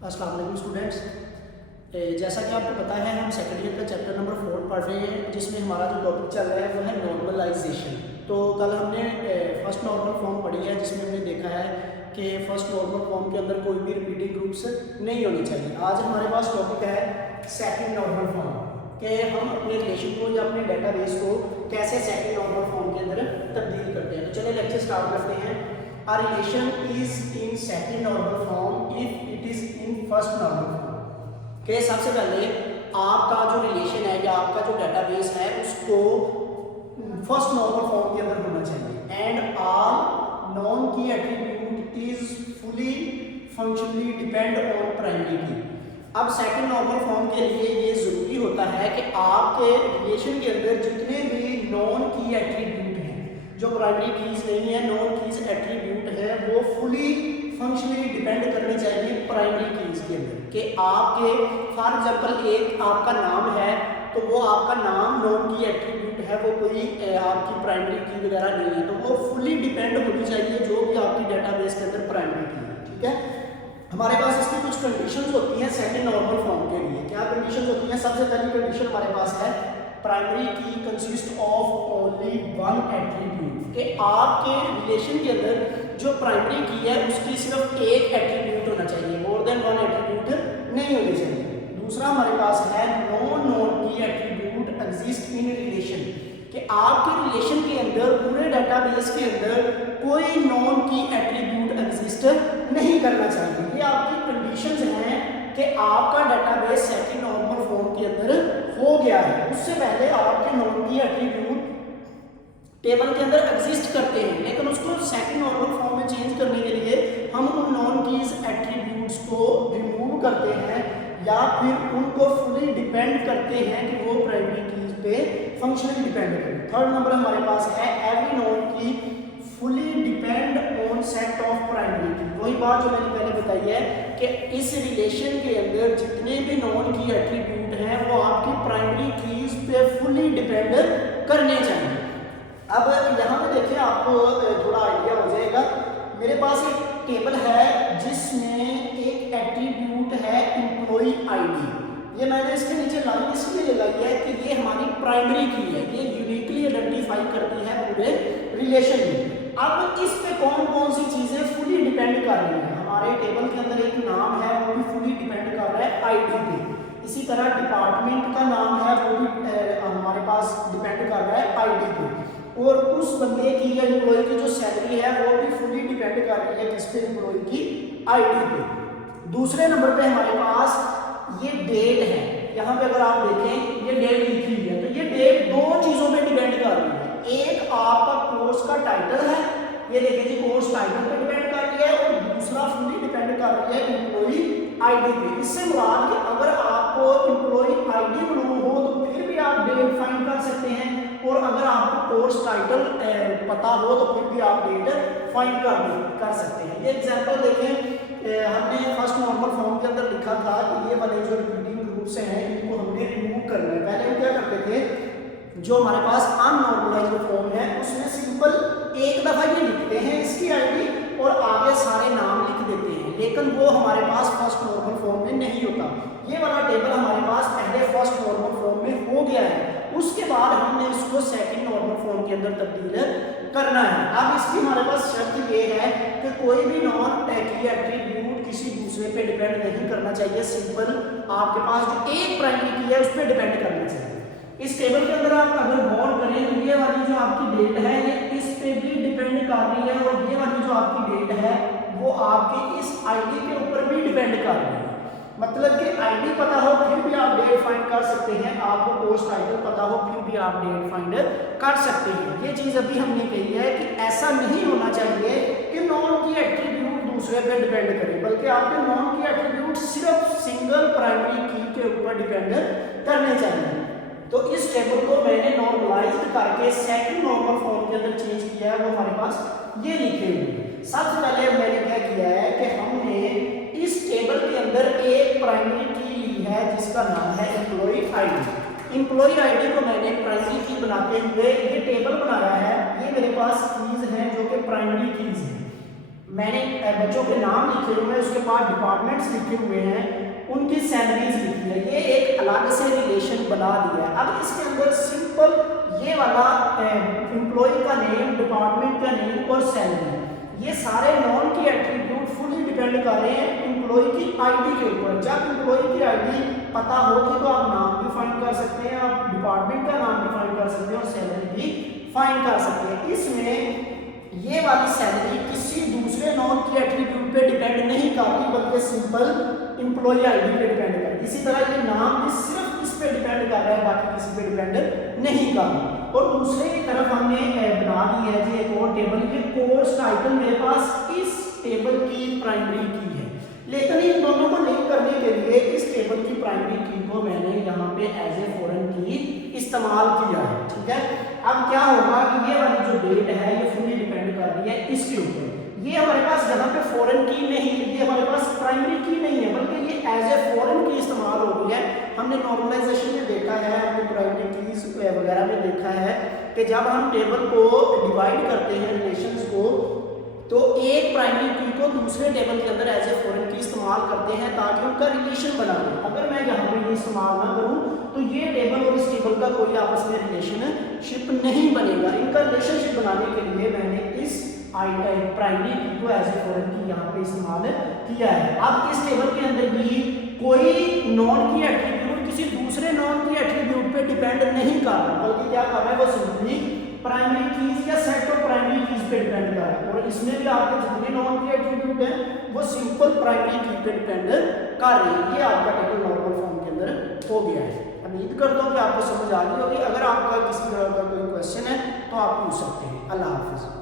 अस्सलाम वालेकुम स्टूडेंट्स। जैसा कि आपको पता है हम सेकेंड ईयर का चैप्टर नंबर 4 पढ़ रहे हैं, जिसमें हमारा जो टॉपिक चल रहा है वो है नॉर्मलाइजेशन। तो कल हमने फर्स्ट नॉर्मल फॉर्म पढ़ी है, जिसमें हमने देखा है कि फर्स्ट नॉर्मल फॉर्म के अंदर कोई भी रिपीटिंग ग्रुप्स नहीं होने चाहिए। आज हमारे पास टॉपिक है सेकेंड नॉर्मल फॉर्म, कि हम अपने रिलेशन को या अपने डेटाबेस को कैसे सेकेंड नॉर्मल फॉर्म के अंदर तब्दील करते हैं। तो चलिए लेक्चर स्टार्ट करते हैं। A relation is in second normal form if it is in first normal form। के सबसे पहले आपका जो रिलेशन है या आपका जो डेटाबेस है उसको फर्स्ट नॉर्मल फॉर्म के अंदर होना चाहिए। एंड ऑल नॉन की attribute is fully functionally depend on primary की। अब सेकंड नॉर्मल फॉर्म के लिए ये जरूरी होता है कि आपके रिलेशन के अंदर जितने भी नॉन की एट्रीब्यूट जो प्राइमरी कीज नहीं है, नॉन कीज एट्रीब्यूट है, वो फुली फंक्शनली डिपेंड करने चाहिए प्राइमरी कीज के अंदर। कि आपके फॉर एग्जांपल एक आपका नाम है तो वो आपका नाम नॉन की एट्रीब्यूट है, वो कोई आपकी प्राइमरी की वगैरह नहीं है, तो वो फुली डिपेंड होनी चाहिए जो भी आपकी डेटाबेस के अंदर प्राइमरी की है। ठीक है, हमारे पास इसकी कुछ कंडीशंस होती हैं सेकंड नॉर्मल फॉर्म के लिए। क्या कंडीशंस होती हैं? सबसे पहली कंडीशन हमारे पास है प्राइमरी की consist of only one attribute, कि आपके रिलेशन के अंदर जो प्राइमरी की है उसकी सिर्फ एक एट्रीब्यूट होना चाहिए, मोर देन वन एट्रीब्यूट नहीं होनी चाहिए। दूसरा हमारे पास है नॉन की एट्रीब्यूट एग्जिस्ट इन रिलेशन, कि आपके रिलेशन के अंदर पूरे डेटाबेस के अंदर कोई नॉन की एट्रीब्यूट एग्जिस्ट नहीं करना चाहिए। ये आपकी कंडीशंस हैं कि आपका डेटाबेस सेकंड नॉर्मल फॉर्म के अंदर हो गया है। उससे पहले आपके नॉन की एट्रीब्यूट टेबल के अंदर एग्जिस्ट करते हैं, लेकिन उसको सेकंड नॉर्मल फॉर्म में चेंज करने के लिए हम उन नॉन कीज एट्रीब्यूट्स को रिमूव करते हैं या फिर उनको फुली डिपेंड करते हैं कि वो प्राइमरी कीज पे फंक्शनली डिपेंड करें। थर्ड नंबर हमारे पास है एवरी नॉन की fully depend on set of primary की। वही बात जो मैंने पहले बताई है कि इस रिलेशन के अंदर जितने भी नॉन की एट्रीब्यूट हैं वो आपकी प्राइमरी कीज पे फुली डिपेंड करने चाहिए। अब यहाँ पे देखिए आपको थोड़ा आइडिया हो जाएगा। मेरे पास एक टेबल है जिसमें एक एट्रीब्यूट है एम्प्लॉय आईडी। ये मैंने इसके नीचे लाइन इसलिए लगाई है कि ये हमारी प्राइमरी की है, ये यूनिकली आइडेंटिफाई करती है पूरे रिलेशन में। अब इस पे कौन कौन सी चीजें फुली डिपेंड कर रही हैं? हमारे टेबल के अंदर एक नाम है वो भी फुली डिपेंड कर रहा है आईडी पे। इसी तरह डिपार्टमेंट का नाम है वो भी हमारे पास डिपेंड कर रहा है आईडी पे। और उस बंदे की या एम्प्लॉय की जो सैलरी है वो भी फुली डिपेंड कर रही है किस पे? एम्प्लॉय की आईडी पे। दूसरे नंबर पे हमारे पास ये डेट है। यहाँ पे अगर आप देखें ये डेट लिखी हुई है, तो ये डेट दो चीजों पे डिपेंड कर रही है। एक आपका कोर्स का टाइटल है, ये देखिए जी कोर्स टाइटल पे डिपेंड कर रही है, और दूसरा फुली डिपेंड कर रही है एम्प्लॉय आईडी पे। इससे मुराद कि अगर आपको एम्प्लॉय आईडी मालूम हो तो फिर भी आप डेट फाइंड कर सकते हैं, और अगर आपको कोर्स टाइटल पता हो तो फिर भी आप डेट फाइंड कर सकते हैं। ये एग्जांपल देखें, हमने फर्स्ट नॉर्मल फॉर्म के अंदर लिखा था कि ये वाले जो रिपीटिंग ग्रुप्स हैं इनको हमने रिमूव करना है। पहले हम क्या करते थे, जो हमारे पास अननॉर्मलाइज्ड फॉर्म है उसमें सिंपल एक दफा ये लिखते हैं इसकी आईडी और आगे सारे नाम लिख देते हैं, लेकिन वो हमारे पास फर्स्ट नॉर्मल फॉर्म में नहीं होता। ये वाला टेबल हमारे पास पहले फर्स्ट नॉर्मल फॉर्म में हो गया है, उसके बाद हमने इसको सेकंड नॉर्मल फॉर्म के अंदर तब्दील करना है। अब इसकी हमारे पास शर्त ये है कि कोई भी नॉन की एट्रीब्यूट किसी दूसरे पे डिपेंड नहीं करना चाहिए। सिंपल आपके पास जो एक प्राइमरी की है उस पर डिपेंड करना चाहिए। इस टेबल के अंदर आप अगर गौर करें तो ये वाली जो आपकी डेट है ये इस पे भी डिपेंड कर रही है, और ये वाली जो आपकी डेट है वो आपकी इस आईडी के ऊपर भी डिपेंड कर रही है। मतलब कि आईडी पता हो फिर भी आप डेट फाइंड कर सकते हैं, आपको कोर्स टाइटल पता हो फिर भी आप डेट फाइंड कर सकते हैं। ये चीज अभी हमने कही है कि ऐसा नहीं होना चाहिए कि नॉन की एट्रीब्यूट दूसरे पे डिपेंड करे, बल्कि आपके नॉन की एट्रीब्यूट सिर्फ सिंगल प्राइमरी की के ऊपर डिपेंड करने चाहिए। तो इस टेबल को मैंने नॉर्मलाइज्ड करके सेकंड नॉर्मल फॉर्म के अंदर चेंज किया है, वो हमारे पास ये लिखे हुए हैं। सबसे पहले मैंने क्या किया है कि हमने इस टेबल के अंदर एक प्राइमरी की ली है जिसका नाम है एम्प्लॉय आईडी। एम्प्लॉय आईडी को मैंने प्राइमरी की बनाते हुए ये टेबल बनाया है। ये मेरे पास कीज हैं जो कि प्राइमरी कीज हैं। मैंने बच्चों के नाम लिखे हुए हैं, उसके बाद डिपार्टमेंट्स लिखे हुए हैं, उनकी सैलरीज लिखी है, ये एक अलग से रिलेशन बना दिया है। अब इसके अंदर सिंपल ये वाला एम्प्लॉय का नेम, डिपार्टमेंट का नेम और सैलरी, ये सारे नॉन के एट्रीब्यूट फुली डिपेंड कर रहे हैं एम्प्लॉय की आईडी के ऊपर। जब एम्प्लॉय की आईडी पता होगी तो आप नाम भी फाइंड कर सकते हैं, आप डिपार्टमेंट का नाम भी फाइंड कर सकते हैं और सैलरी भी फाइंड कर सकते हैं। इसमें ये वाली सैलरी किसी दूसरे नॉन की एट्रीब्यूट पे डिपेंड नहीं कर रही, बल्कि सिंपल एम्प्लॉय आईडी पे डिपेंड कर रही है। इसी तरह ये नाम भी सिर्फ इस पे डिपेंड कर रहा है, बाकी किसी पे डिपेंड नहीं कर रहा। और दूसरे की तरफ हमने बना दी है जी एक और टेबल, ये कोर्स टाइटल मेरे पास इस टेबल की प्राइमरी की है, लेकिन इन दोनों को लिंक करने के लिए इस टेबल की प्राइमरी की को मैंने यहाँ पे एज ए फॉरेन की इस्तेमाल किया है, ठीक है। अब क्या होगा कि ये वाली जो डेट है ये फुली डिपेंड कर रही है इसके ऊपर। ये हमारे पास यहाँ पे फॉरेन की नहीं है, ये हमारे पास प्राइमरी की नहीं है, बल्कि ये एज ए फॉरेन की इस्तेमाल हो रही है। हमने नॉर्मलाइजेशन में देखा है, हमने प्राइमरी कीज वगैरह में देखा है कि जब हम टेबल को डिवाइड करते हैं रिलेशंस को, तो एक प्राइमरी की को दूसरे टेबल के अंदर एज ए फॉरेन की इस्तेमाल करते हैं ताकि उनका रिलेशन बना रहे। अगर मैं यहाँ पे ये इस्तेमाल ना करूँ तो ये टेबल और इस टेबल का कोई आपस में रिलेशनशिप नहीं बनेगा। इनका रिलेशनशिप बनाने के लिए मैंने इस प्राइमरी की को एज ए फॉरेन की यहाँ पे इस्तेमाल किया है। अब इस टेबल के अंदर भी कोई नॉन की एट्रीब्यूट किसी दूसरे नॉन की एट्रीब्यूट पे डिपेंड नहीं कर रहा, बल्कि क्या कर रहा है, वो सिंपली प्राइमरी कीज या सेट ऑफ प्राइमरी कीज पे डिपेंड कर रहा है। और इसमें भी आपके जितने नॉन की एट्रीब्यूट हैं वो सिंपल प्राइमरी की पे डिपेंड कर रहे हैं। ये आपका टेबल नॉर्मल फॉर्म के अंदर हो गया है। उम्मीद करता हूँ कि आपको समझ आ गई होगी। अगर आपका किसी तरह का कोई क्वेश्चन है तो आप पूछ सकते हैं। अल्लाह हाफिज़।